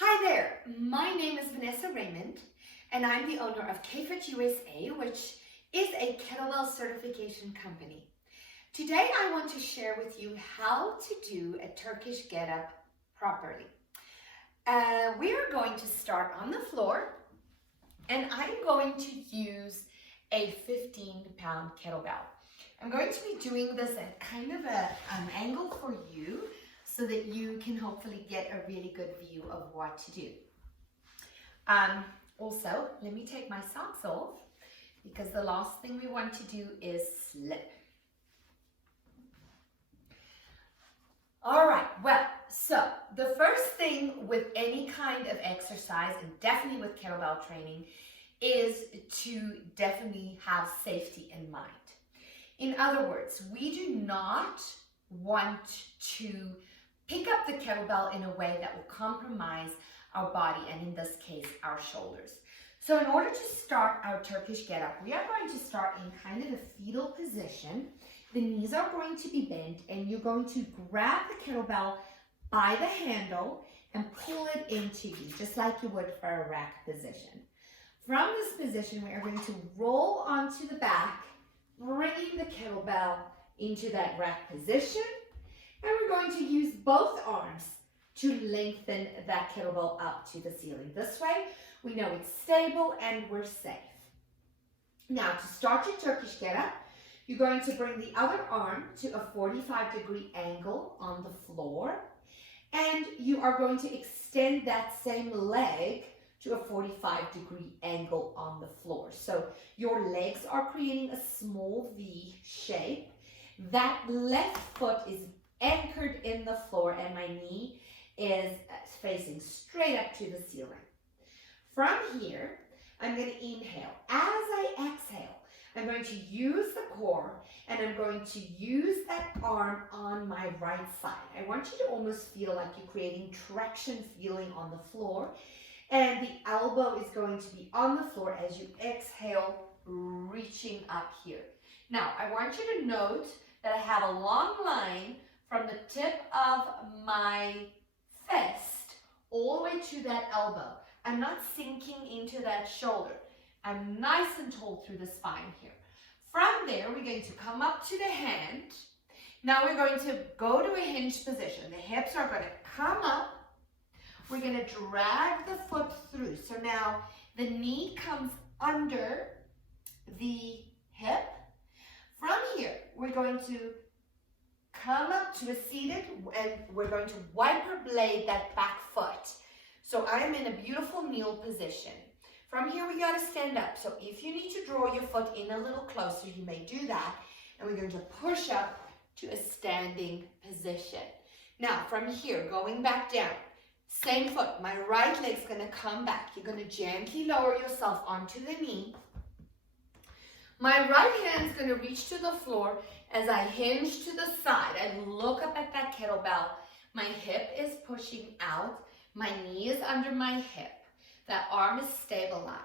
Hi there, my name is Vanessa Raymond and I'm the owner of KFit USA, which is a kettlebell certification company. Today I want to share with you how to do a Turkish get up properly. We are going to start on the floor and I'm going to use a 15-pound kettlebell. I'm going to be doing this at kind of an angle for you so that you can hopefully get a really good view of what to do. Also, let me take my socks off because the last thing we want to do is slip. All right, well, so the first thing with any kind of exercise, and definitely with kettlebell training, is to definitely have safety in mind. In other words, we do not want to pick up the kettlebell in a way that will compromise our body, and in this case, our shoulders. So in order to start our Turkish get up, we are going to start in kind of a fetal position. The knees are going to be bent and you're going to grab the kettlebell by the handle and pull it into you, just like you would for a rack position. From this position, we are going to roll onto the back, bringing the kettlebell into that rack position. And we're going to use both arms to lengthen that kettlebell up to the ceiling. This way, we know it's stable and we're safe. Now, to start your Turkish get up, you're going to bring the other arm to a 45-degree angle on the floor. And you are going to extend that same leg to a 45-degree angle on the floor. So your legs are creating a small V shape. That left foot is anchored in the floor and my knee is facing straight up to the ceiling. From here, I'm going to inhale. As I exhale, I'm going to use the core and I'm going to use that arm on my right side. I want you to almost feel like you're creating traction feeling on the floor, and the elbow is going to be on the floor as you exhale, reaching up here. Now, I want you to note that I have a long line from the tip of my fist all the way to that elbow. I'm not sinking into that shoulder. I'm nice and tall through the spine here. From there, we're going to come up to the hand. Now we're going to go to a hinge position. The hips are going to come up. We're going to drag the foot through. So now the knee comes under the hip. From here, we're going to come up to a seated, and we're going to wiper blade that back foot. So I'm in a beautiful kneel position. From here, we got to stand up. So if you need to draw your foot in a little closer, you may do that. And we're going to push up to a standing position. Now, from here, going back down, same foot. My right leg's going to come back. You're going to gently lower yourself onto the knee. My right hand's going to reach to the floor as I hinge to the side. I look up at that kettlebell. My hip is pushing out. My knee is under my hip. That arm is stabilized.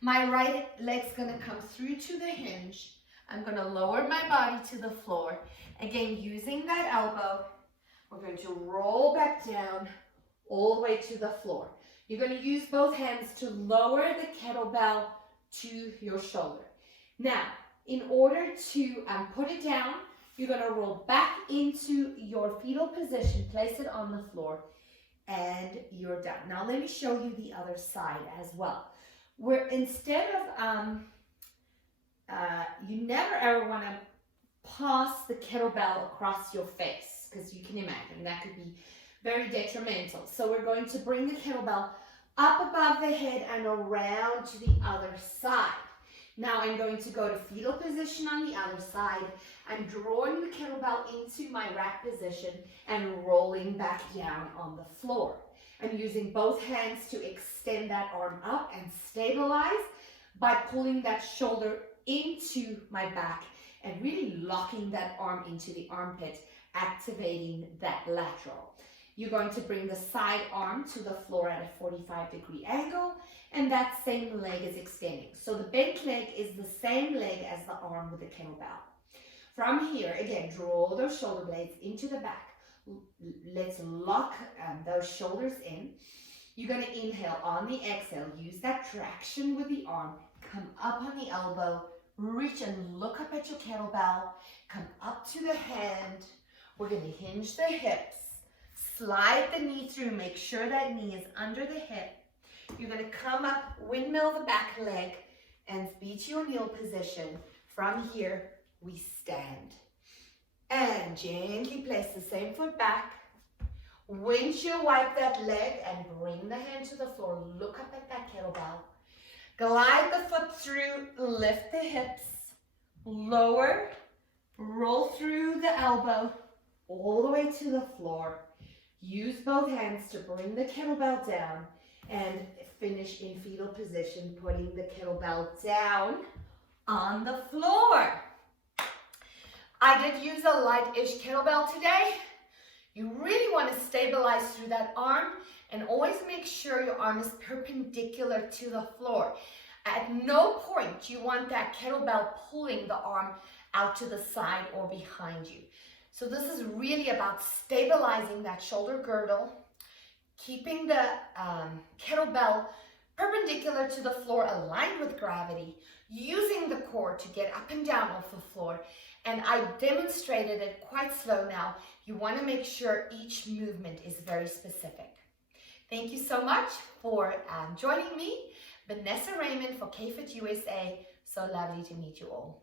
My right leg's going to come through to the hinge. I'm going to lower my body to the floor. Again, using that elbow, we're going to roll back down all the way to the floor. You're going to use both hands to lower the kettlebell to your shoulder. Now, in order to put it down, you're going to roll back into your fetal position, place it on the floor, and you're done. Now, let me show you the other side as well. Where instead of, you never ever want to pass the kettlebell across your face, because you can imagine that could be very detrimental. So we're going to bring the kettlebell up above the head and around to the other side. Now I'm going to go to fetal position on the other side. I'm drawing the kettlebell into my rack position and rolling back down on the floor. I'm using both hands to extend that arm up and stabilize by pulling that shoulder into my back and really locking that arm into the armpit, activating that lateral. You're going to bring the side arm to the floor at a 45-degree angle, and that same leg is extending. So the bent leg is the same leg as the arm with the kettlebell. From here, again, draw those shoulder blades into the back. Let's lock those shoulders in. You're going to inhale on the exhale. Use that traction with the arm. Come up on the elbow. Reach and look up at your kettlebell. Come up to the hand. We're going to hinge the hips. Slide the knee through. Make sure that knee is under the hip. You're going to come up, windmill the back leg, and be to your kneel position. From here, we stand. And gently place the same foot back. Windshield wipe that leg and bring the hand to the floor. Look up at that kettlebell. Glide the foot through, lift the hips, lower, roll through the elbow, all the way to the floor. Use both hands to bring the kettlebell down and finish in fetal position, putting the kettlebell down on the floor. I did use a light-ish kettlebell today. You really want to stabilize through that arm and always make sure your arm is perpendicular to the floor. At no point you want that kettlebell pulling the arm out to the side or behind you. So this is really about stabilizing that shoulder girdle, keeping the kettlebell perpendicular to the floor, aligned with gravity, using the core to get up and down off the floor. And I demonstrated it quite slow now. You want to make sure each movement is very specific. Thank you so much for joining me. Vanessa Raymond for KFIT USA. So lovely to meet you all.